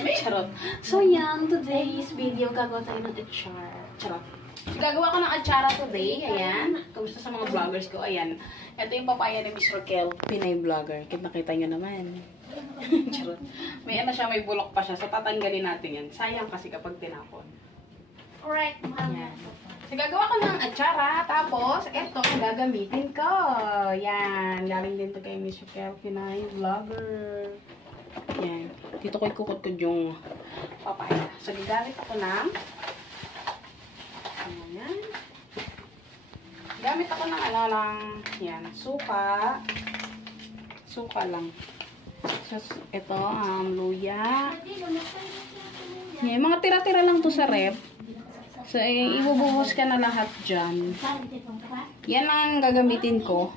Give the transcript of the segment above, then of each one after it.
Charot. So yan, today's video, gagawa tayo ng achar. Charot. Gagawa ko ng achara today. Ayan. Kamusta sa mga vloggers ko? Ayan. Ito yung papaya ni Miss Raquel, Pinay Vlogger. Nakita nyo naman. Charot. May ano siya, may bulok pa siya. So tatanggalin natin yan. Sayang kasi kapag tinapon. Alright. Ayan. So gagawa ko ng achara. Tapos, ito ang gagamitin ko. Yan. Galing din to kay Miss Raquel, Pinay Vlogger. Yan. Dito ko ikukod-kod yung papaya. So gagamit ako ng ayan. Gamit ako ng ano lang, yan, suka. Suka lang. So, ito, luya. Yan, mga tira-tira lang to sa rep. So, ibubuhos ka na lahat dyan. Yan ang gagamitin ko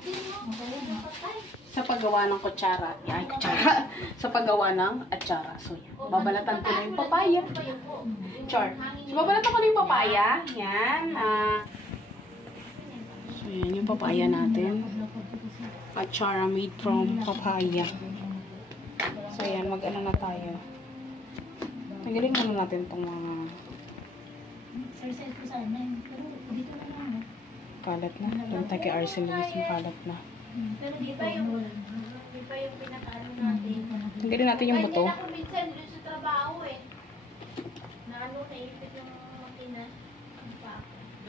sa paggawa ng kutsara. Yan, kutsara. Sa paggawa ng atsara. So, yan. Babalatan ko na yung papaya. Char. So, babalatan ko na yung papaya. Yan. So, yan yung papaya natin. Atsara made from papaya. So, yan. Mag-ano na tayo. Tanggalin muna natin itong mga kalat na. Doon tayo kay Arcel Luis yung kalat na. Pero di pa yung pinakaano natin. Tanggalin natin yung buto. Kaya ako minsan doon sa trabaho na naipit yung makina.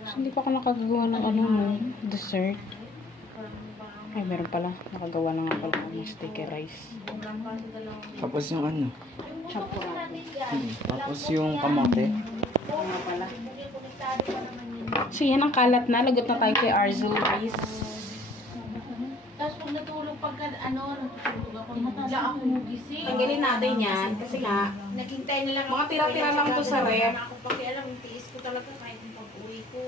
So, hindi pa ako nakagawa ng ano mo, dessert. Ay, meron pala. Nakagawa na nga pala ng sticky rice. Tapos yung ano? Champurado. Tapos yung kamote. Nga pala. So, yan ang kalat na. Lagot na tayo kay Arzel Rice. Tapos pag natulog natutulog ako. Bigla ako gising. Tanggalin natin yan. Kasi nga, Naghintay na lang mga tira-tira lang to sa rep. Ako pakialam, yung tiis ko talaga kahit yung pag-uwi ko.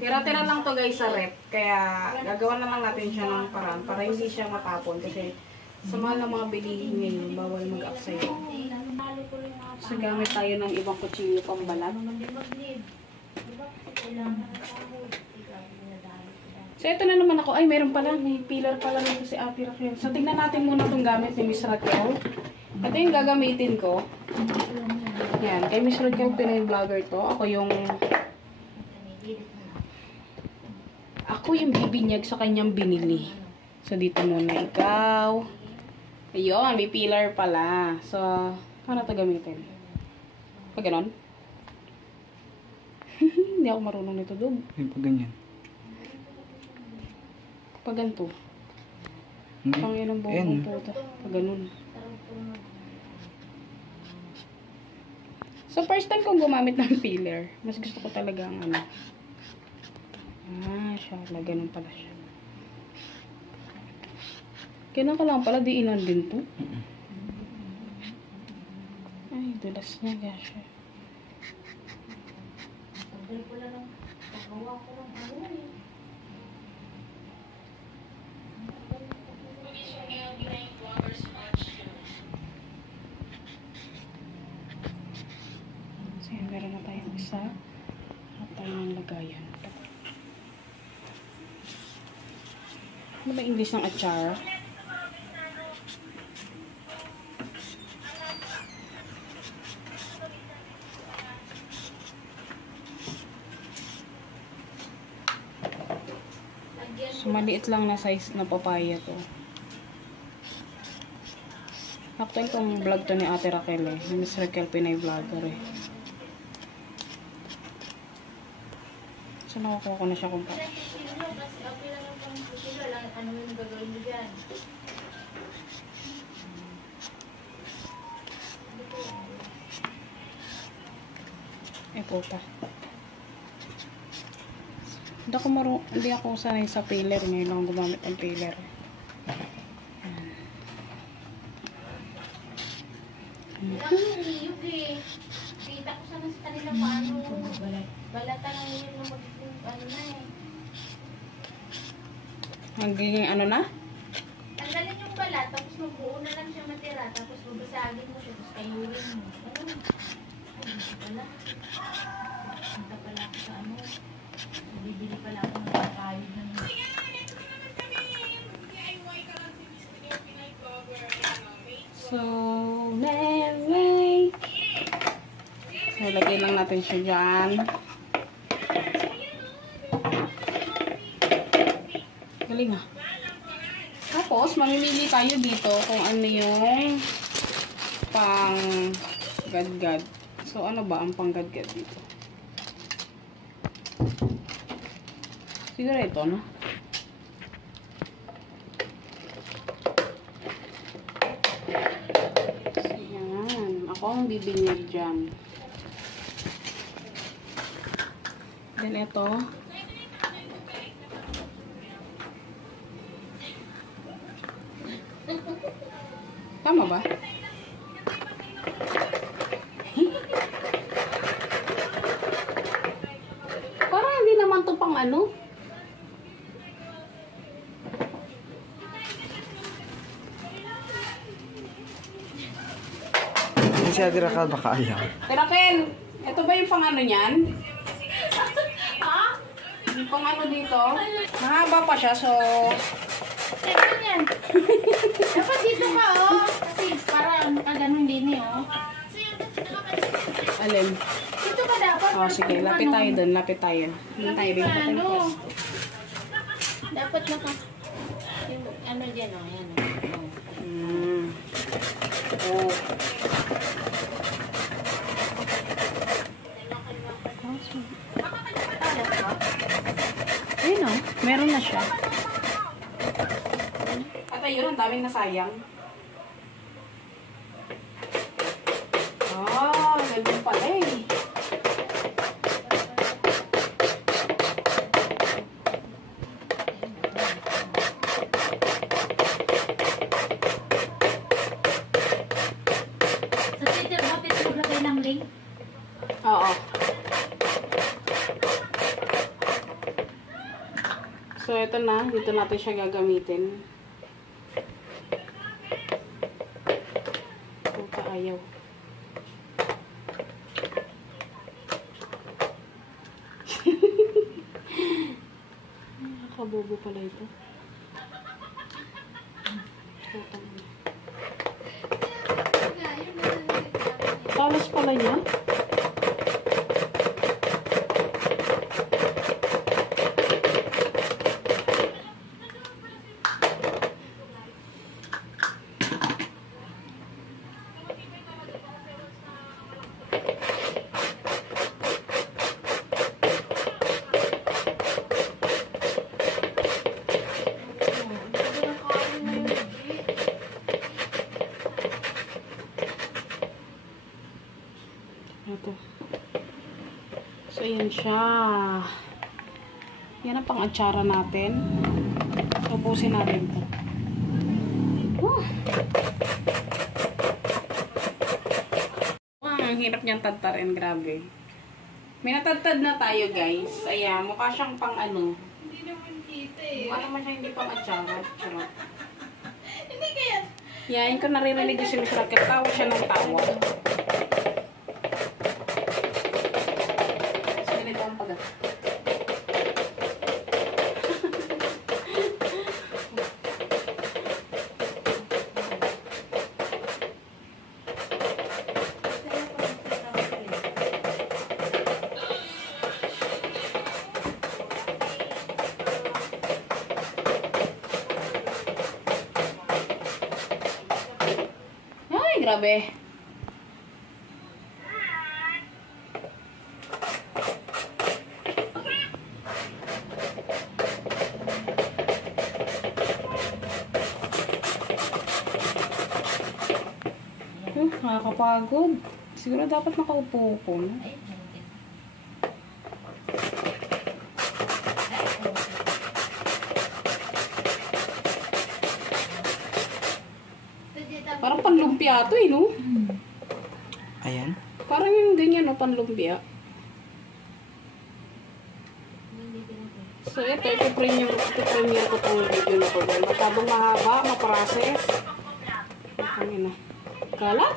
Tira-tira lang to guys sa rep. Kaya, gagawa na lang natin siya ng paraan para hindi siya matapon. Kasi, sa mahal ng mga bilihin ngayon, bawal mag-upside. So, gamit tayo ng ibang kutsilyo pambalat. So, ito na naman ako. Ay, meron pala. May pillar pala nito si Ate Raquel. So, tingnan natin muna itong gamit ni Miss Raquel. Ito yung gagamitin ko. Yan. Kay Miss Raquel, Pinay Vlogger to. Ako yung bibinyag sa kanyang binili. So, dito muna ikaw. Ayun, may pillar pala. So, paano ito gamitin? Pag ganon? Hindi ako marunong nito, Dog. Yung pag ganyan. Pag ganito. Hindi. Pangin ang buhok po ito. Pag ganun. So, first time kong gumamit ng filler. Mas gusto ko talaga ang ano. Siya. Ganun pala siya. Kailan ka lang pala, diinan din to. Ay, dulas niya, gasya. Pagdal ko lang paggawa ko ng So, yan, meron na tayong isa. At tayo ng lagayan. Ano ba English ng achara? So, maliit lang na size na papaya to. Actually, itong vlog to ni Ate Raquel ni Miss Raquel Pinay Vlogger So, nakukuha ko na siya kung pa. Kasi okay lang yung pang-pusilo lang. Ano yung gagawin mo dyan? Puta. Hindi ako sanay sa filler. Ngayon lang gumamit ng filler. Niyog Kita ko sana sa kanila paano balatan ng yun na magiging Magiging ano na? Tanggalin yung balat, tapos magbuo na lang siya matira, tapos babasagin mo siya, tapos kayurin mo. Ay, hindi pala. Punta pala ako sa bibili pala ako ng kakayod ng So, Mary, Ilagay lang natin siya dyan. Galing ah. Tapos, mamimili tayo dito kung ano yung pang gadgad. So, ano ba ang pang gadgad dito? Siguro ito, no? So, yan. Ako ang bibinyag dyan. Then, ito. Tama ba? Parang hindi naman to pang ano. Hindi siya dirakal baka ayaw. Pero Ken, ito ba yung pang ano niyan? Ha? Yung pang ano dito? Mahaba pa siya, so... Teka yan. Dapat dito ka, oh. Kasi parang kaganon din eh, oh. Alin? Dito ka dapat. Oh, sige, lapit tayo dun, lapit tayo. Doon tayo, bigyan ko tayo Ano? ng Dapat naka... Yung ano dyan, oh. Yan, oh. Oh. Ayun o, meron na siya. At ayun, ang daming nasayang. Oh, ganun pala eh. Sa Twitter, bakit maglagay ng link? Oo. So, ito na. Dito natin siya gagamitin. Puta, ayaw. Nakakabobo pala ito. Talas pala niya. Ito. So, yun siya. Yan ang pang-atsara natin. Ubusin natin ito. Ang hirap niyang tadtarin. Grabe. May natadtad na tayo, guys. Ayan, mukha siyang pang ano. Hindi naman kita eh. Mukha naman siya hindi pang-atsara. Charot. Hindi kaya. Yan, ko naririnig yung sinusulat. Katawa siya ng tawa. So, ganito ang pag- Ay, grabe. Nakakapagod. Siguro dapat nakaupo ko, no? Parang panlumpia to eh, no? Ayan. Parang yung ganyan, no? Panlumpia. So, ito premiere ko itong video na to. Masyadong mahaba, maprocess. Ang ina. Kalat?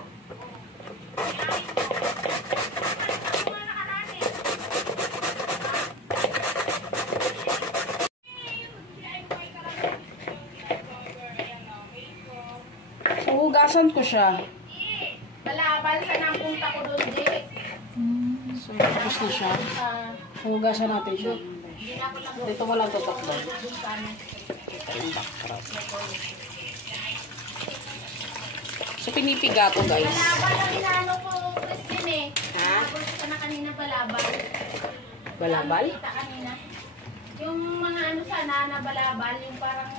So, hugasan ko siya. Malabal sa nang punta ko doon, Jake. So, tapos na siya. Hugasan natin siya. Dito mo lang tutok doon. Ito yung backdrop. So, pinipiga to, guys. Balabal ang inaano ko, Christine eh. Ha? Nabos ka na kanina balabal. Balabal? Nakita kanina. Yung mga ano sana na balabal, yung parang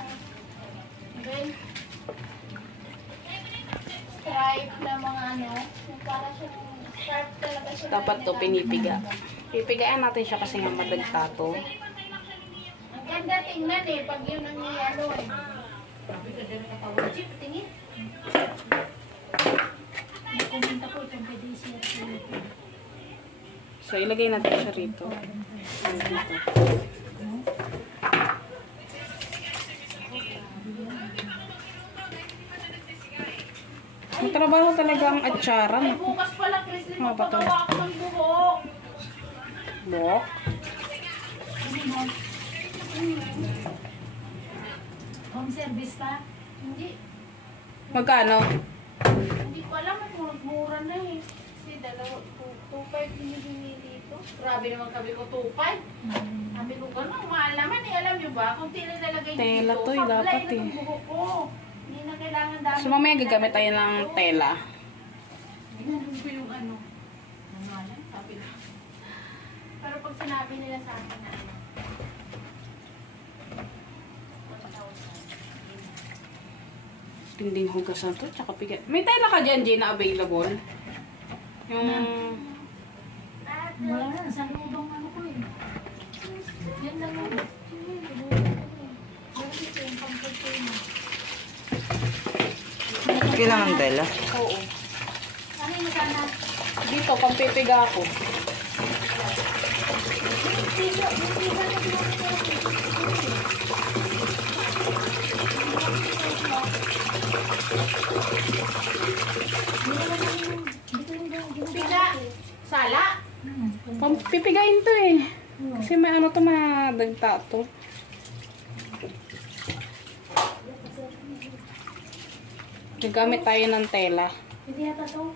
stripe na mga ano, yung parang sharp talaga siya. Dapat to pinipiga. Pipigaan natin siya kasi nga madagtato. Ang ganda tingnan eh, pag yun ang ano eh. Sabi ka din katawan. Chip, tingin. Nakuminta ko itong PDC at So, ilagay natin siya rito. Dito. May trabaho talaga ang atsara. Ay, bukas pala, Chrisley, Ano ba to? magpagawa ako ng buhok. Buhok. Home service ka? Hindi. Magkano? Hindi ko alam, mura na eh. Kasi 2.5 hinihingi dito. Grabe naman sabi ko, 2.5. Sabi ko, gano'n, mahal naman eh. Alam nyo ba, kung tinilagay nyo Tela dito, to eh, dapat sablay na eh. itong buhok ko. Hindi na kailangan dami. So, mamaya gagamit tayo ng tela. Ginanong ko yung ano. Nangalan, sabi na. Pero pag sinabi nila sa akin na ano, 1,000. Tinding hugasan to, tsaka pigat. May tela ka dyan, Jay, na available? Yung... Wala na, sa lubang ano ko eh. Yan lang yun. Kailangan tela. Oo. Ano yung sana? Dito, pampipiga ako. Piga. Sala. Pampipigain to eh. Kasi may ano to, madagta to. Gagamit tayo ng tela. Hindi yata to.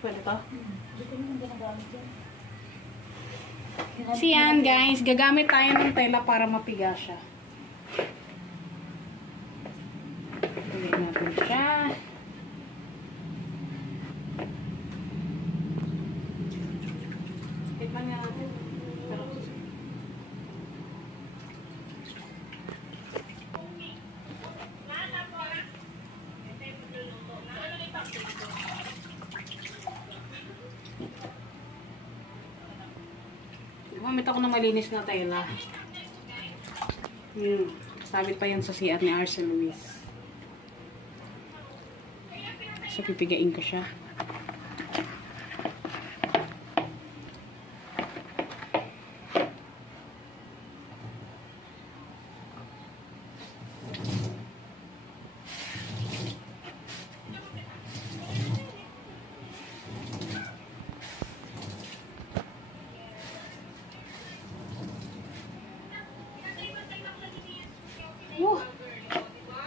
Pwede to? So yan guys, gagamit tayo ng tela para mapiga siya. Pigay natin siya. Tikman nga natin. Gumamit ako ng malinis na tela. Sabit pa yan sa CR ni Arcel Luis. So, pipigain ko siya.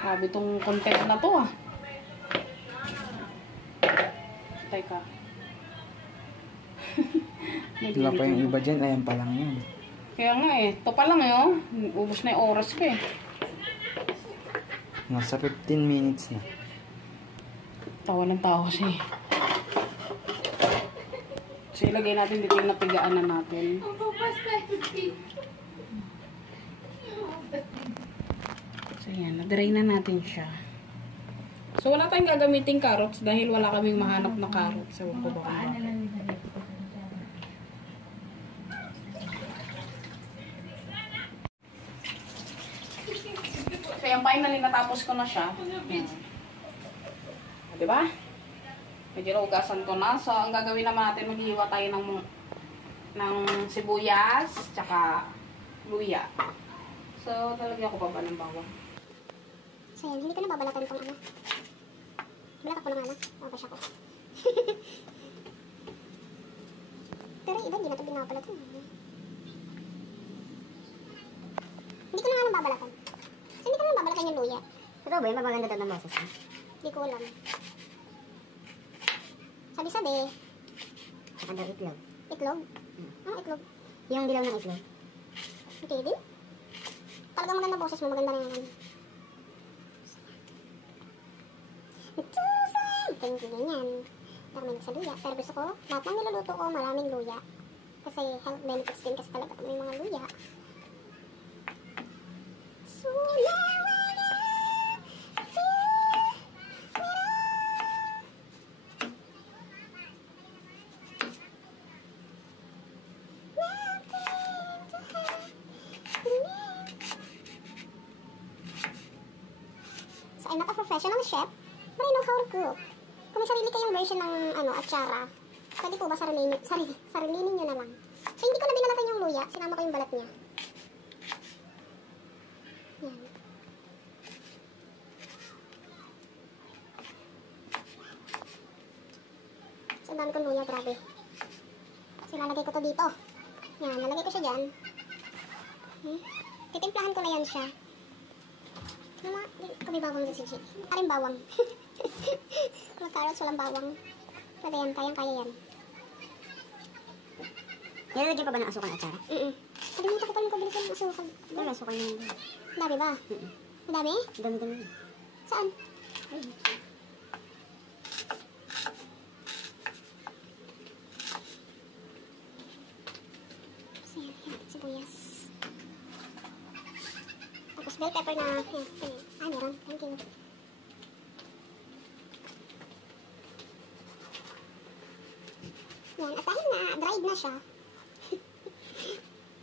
Grabe itong content na to ah. Teka. Wala pa yung iba dyan. Ayan pa lang yun. Kaya nga eh. Ito pa lang eh oh. Ubus na yung oras ko eh. Nasa 15 minutes na. Tawa ng tawa siya eh. So ilagay natin dito yung napigaan na natin. So yan, na-dry na natin siya. So wala tayong gagamitin carrots dahil wala kaming mahanap na carrots. Ewan ko ba kung bakit. So yan, finally natapos ko na siya. Yan. Diba? Medyo naugasan ko na. So ang gagawin naman natin, maghihiwa tayo ng sibuyas, tsaka luya. So talagyan ko pa ba ng bawang? So yan, hindi ko na babalatan itong ano. Balat ako ng ano. Mabasya ko. Pero iba, hindi na ito binabalatan. Hindi ko na nga lang babalatan. So hindi ko na babalatan yung luya. Ito ba yung maganda doon ng boses? Hindi ko alam. Sabi-sabi. Saka daw itlog. Itlog? Ano itlog? Yung dilaw ng itlog. Okay din? Talagang maganda boses mo, maganda na yan. Thank you, ganyan. Dami sa luya. Pero gusto ko, lahat ng niluluto ko, maraming luya. Kasi health benefits din kasi talaga kung may mga luya. So, I'm not a professional chef, but I know how to cook. Kung may sarili kayong version ng atsara, pwede po ba sarilinin nyo na lang. So, hindi ko na binalatan yung luya, sinama ko yung balat niya. Yan. So, ang dami kong luya, grabe. So, lalagay ko to dito. Yan, lalagay ko siya dyan. Titimplahan ko na yan siya. Mama, kami bawang din si G. Karing bawang. Kung carrots, walang bawang. Pwede yan, kaya yan. Nilalagyan pa ba ng asukal at atsara? Kalimutan ko pa yung pabilis ng asukal. May asukal na yun. Dami ba? Madami? Dami-dami. Saan? So, yan, sibuyas. Tapos bell pepper na, meron. Thank you. Yan, at dahil na dried na siya,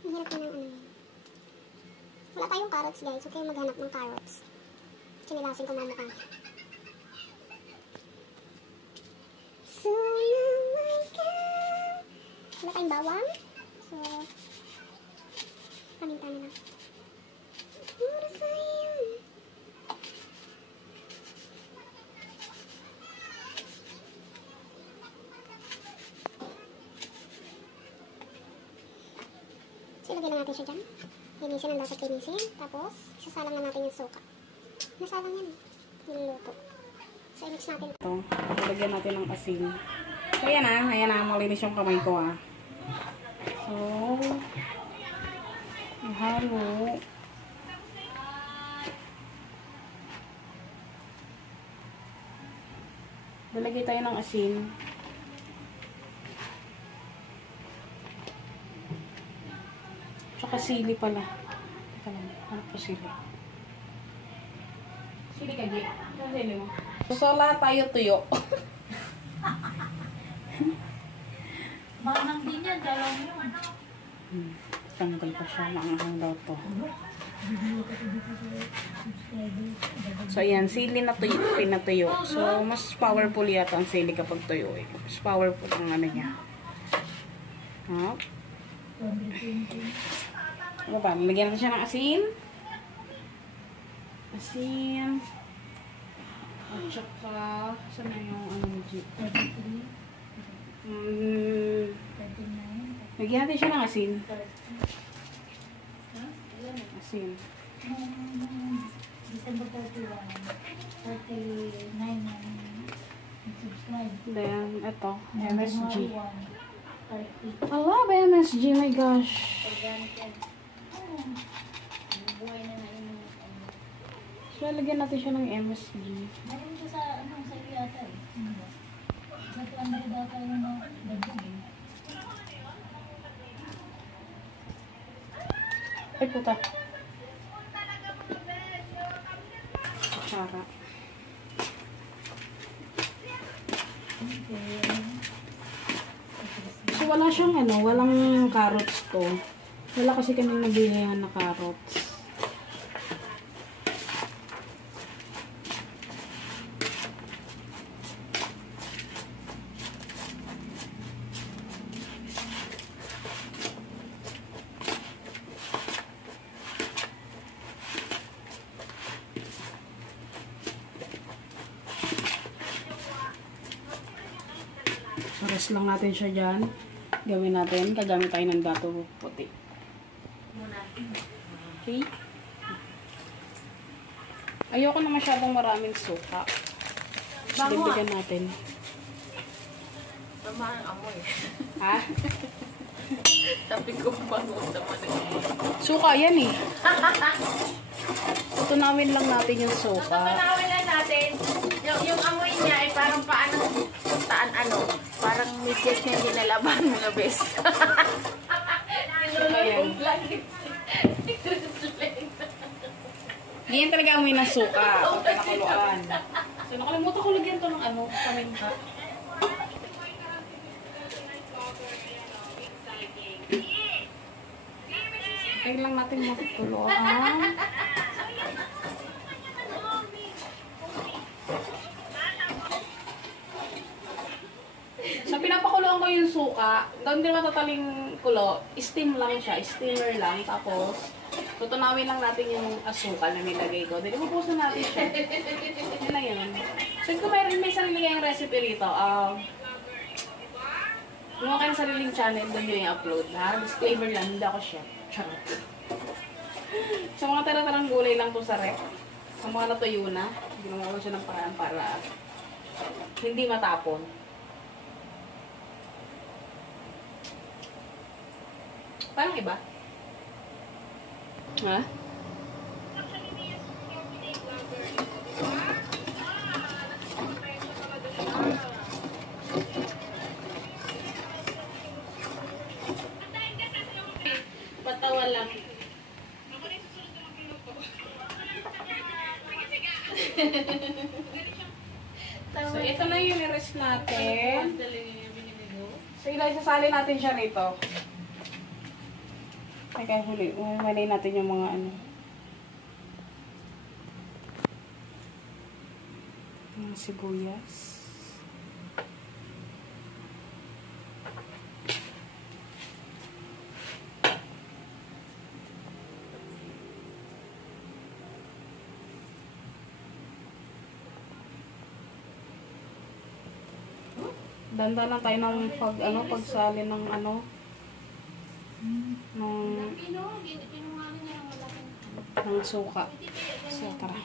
mahirap na ng wala tayong carrots guys, okay maghanap ng carrots. Sinilasin ko mamukha. So, oh my God! Wala tayong bawang. So, paminta na lang. Puro sayang. So, ilagay lang natin siya dyan. Linisin ang dapat linisin. Tapos, isasalang na natin yung suka. Nasalang yan. Niluluto. So, i-mix natin. Ito, ilagyan natin ng asin. So, ayan na, malinis yung kamay ko So, ihalo. Lalagay tayo ng asin. Tsaka sili pala. Teka lang, ano po sili? Sili ka, G. Ano sili mo? So, lahat tayo tuyo. Manang din yan, dalawang yun. Tanggal pa siya. Maanghang daw to. So, ayan. Sili na tuyo, pinatuyo. So, mas powerful yata ang sili kapag tuyo eh. Mas powerful ang ano niya. Hop. Ano ba? Nilagyan natin siya ng asin. Asin. At saka, saan na yung ano mo, G? Lagyan natin siya ng asin. Asin. December 31, 39 subscribe. Then, ito. MSG. 30. I love MSG, my gosh. Buhay na yun. So, lagyan natin siya ng MSG. Meron siya sa, sa iyo yata eh. Sa 200 data yung dagdag eh. Ay, puta. Kutsara. So, wala siyang walang carrots to. Wala kasi kami nabilihan na carrots. Rest lang natin siya dyan. Gawin natin. Kagamit tayo ng gato puti. Okay? Ayoko na masyadong maraming suka. Dagdagan natin. Tama ang amoy. Ha? Sabi ko bago naman ang amoy. Suka yan eh. Tutunawin lang natin yung suka. Tutunawin lang natin. Yung amoy niya ay parang paano, parang midyas niya ginalaban mga bes. Ayan. Ganyan talaga amoy ng suka. Pag pinakuluan. So, nakalimutan ko lagyan to ng paminta. Tayo lang natin makikuluan. So, pinapakuluan ko yung suka. Doon din matataling kulo. Steam lang siya. Steamer lang. Tapos, tutunawin lang natin yung asukal na nilagay ko. Then, ibubuhos na natin siya. Yan na yun. So, kung may sarili kayong recipe rito, kung kayo sariling channel, doon yun yung upload. Ha? Disclaimer lang, hindi ako chef. Charot. So, mga tara-tarang gulay lang to sa rep. Sa mga natuyo na, ginawa ko siya ng paraan para hindi matapon. Parang iba? Ha? Patawa lang. So, ito na yung i-rest natin. So, isasali natin siya rito. Ay, kaya huli. Umalay natin yung mga mga sibuyas. Danda lang tayo ng pagsali ng ng suka. So, tara.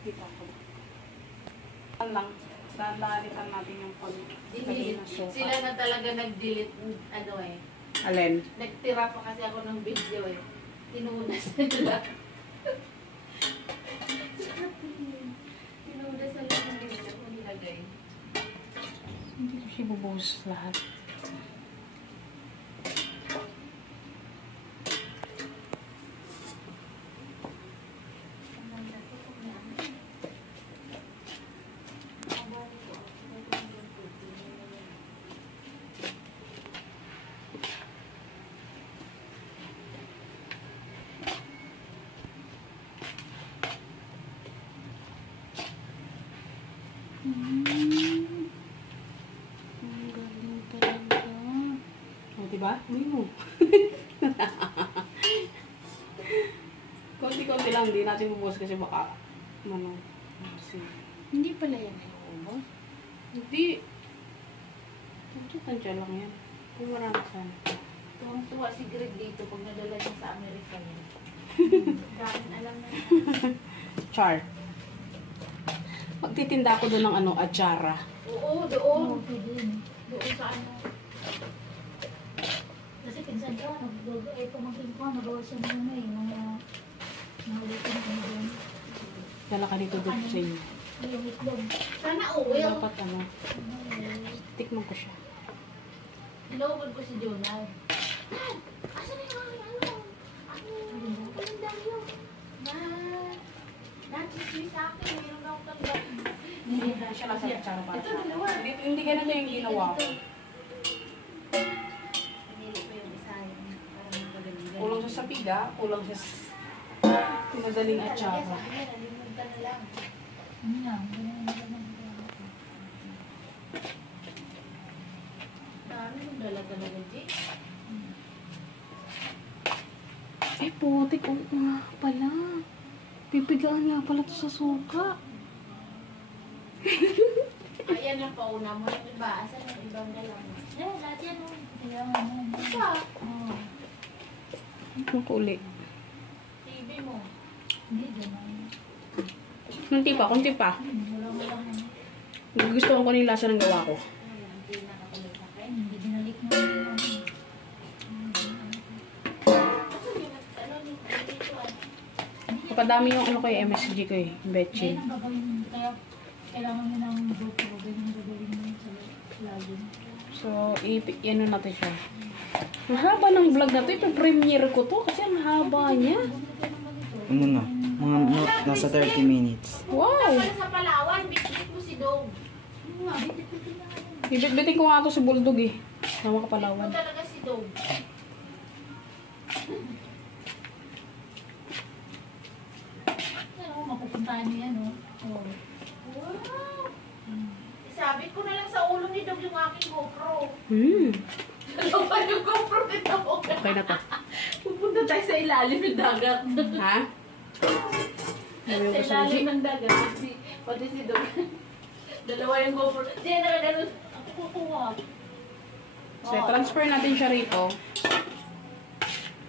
Dito ako. Lang. Dadalitan natin yung paglagay ng suka. Sila na talaga nag-delete, Alin? nagtira pa kasi ako ng video Tinunas na nila. Tinunas na lang ng video ko nilagay. Hindi ko siya bubuhos lahat. Diba? Uy mo. Konti-konti lang. Hindi natin bubuhos kasi baka Hindi pala yan ubos. Hindi. Tansya lang yan. Kung marami sana. Tuwang-tuwa si Greg dito pag nadala niya sa Amerika niya. Dahil alam na Char. Magtitinda ako doon ng atsara. Oo, doon. Doon sa Kasi pinsan ko, pamangkin ko, nagawa siya ng mga ulitin ko doon. Dala ka dito doon sa inyo. Yung itlog. Sana oil. Dapat tikman ko siya. Inawag ko si Jonah. Asan na yung kalendaryo? Na-chismis sa akin. Mayroon akong tanggap. Hindi siya nasa atsara para Ito, sa dalawa. Hindi ganito yung ginawa ko. Pinili ko yung isa yun. Para magpagaling. Kulang siya sa piga, kulang siya sa madaling atsara. Nalimutan na lang. Dami mong dala talaga, Jay. Eh, putik. Oo nga pala. Pipigaan nga pala to sa suka. Ayan lang pauna mo. Yung iba, asan yung ibang dala mo? Lahat yan. Isa. Ang kulit. TV mo. Kunti pa, kunti pa. Gusto ko yung lasa ng gawa ko. Hindi binalik mo. Kapadami yung ano ko yung MSG ko eh. Betchin. Ang gagawin mo. Kaya kailangan mo ng GoPro. Ganyan ang gagawin mo sa login. So, ano natin siya. Ang haba ng vlog na to. Ito premiere ko to kasi ang haba niya. Ano na? Nasa 30 minutes. Wow! Para sa Palawan, bitbit mo si Dog. Bibit-bitin ko nga to si Bulldog eh. Sama Bitbit mo Kapalawan. talaga si Dog. Ano, mapupuntahan niyo yan, oh. Oh. Wow! Isabit ko na lang sa ulo ni Dog yung aking GoPro. Ano ba yung GoPro nito? Okay na to. Pupunta tayo sa ilalim ng dagat. Ha? Sabi ko Sa sa ilalim ng dagat. Pati si Dog. Dalawa yung GoPro. Hindi, nakagano. Ako kukuha. So, transfer natin siya rito.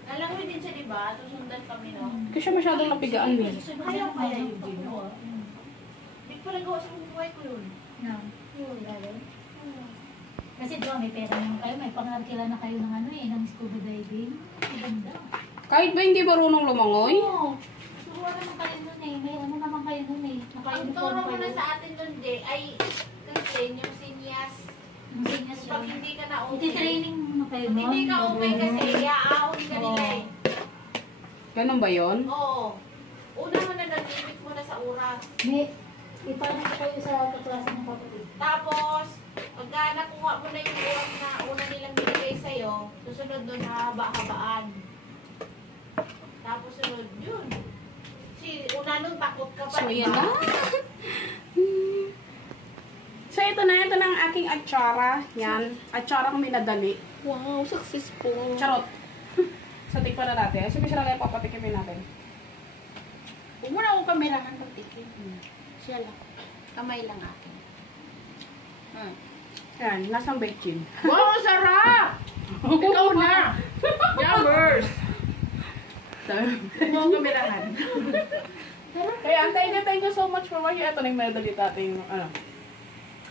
Nalangoy din siya, diba? Susundan kami, no? Kasi siya masyadong napigaan eh. Ayaw kaya yung ginawa. Hindi ko nagawa sa buhay ko yun. Yun, gano'n. Kasi doon may pera naman kayo, may pangarkila na kayo ng ano eh, ng scuba diving. Maganda. Kahit ba hindi marunong lumangoy? Oo. Suruan naman kayo nun eh. May ano naman kayo nun eh. Ang Naka-uniform turo mo kayo. na sa atin doon, de, ay Christine, yung seniors. Ang seniors Pag yun. hindi ka na okay. Iti-training mo kayo Pag nun. hindi ka okay kasi, iaahon ka nila eh. Ganun ba yun? Oo. Una mo na nag-limit mo na sa oras. May, ipaano ko kayo sa kaklase ng kapatid. Tapos, pagka nakuha mo na yung oras na una nilang binigay sa'yo, susunod doon haba-habaan. Tapos sunod, yun. Una nung takot ka pa. So, diba? yan na. So, ito na ang aking atsara. Yan. Atsara kami nadali. Wow, successful. Charot. So, tikpan na natin. Sige, siya lang yung papatikimin natin. Huwag mo na akong kamerahan pagtikin. Siya lang. Kamay lang akin. Yan, nasang betchin. Wow, ang sarap! Ikaw na! Jammers! Huwag mo akong kamerahan. Kaya, thank you so much for watching. Ito na yung medali natin. Ano?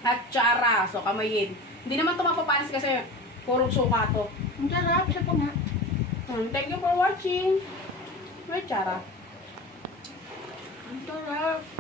Atsara. So, kamayin. Hindi naman ito mapapanis kasi puro suka to. Ang sarap. Isa po nga. Thank you for watching. Atsara. Ang sarap.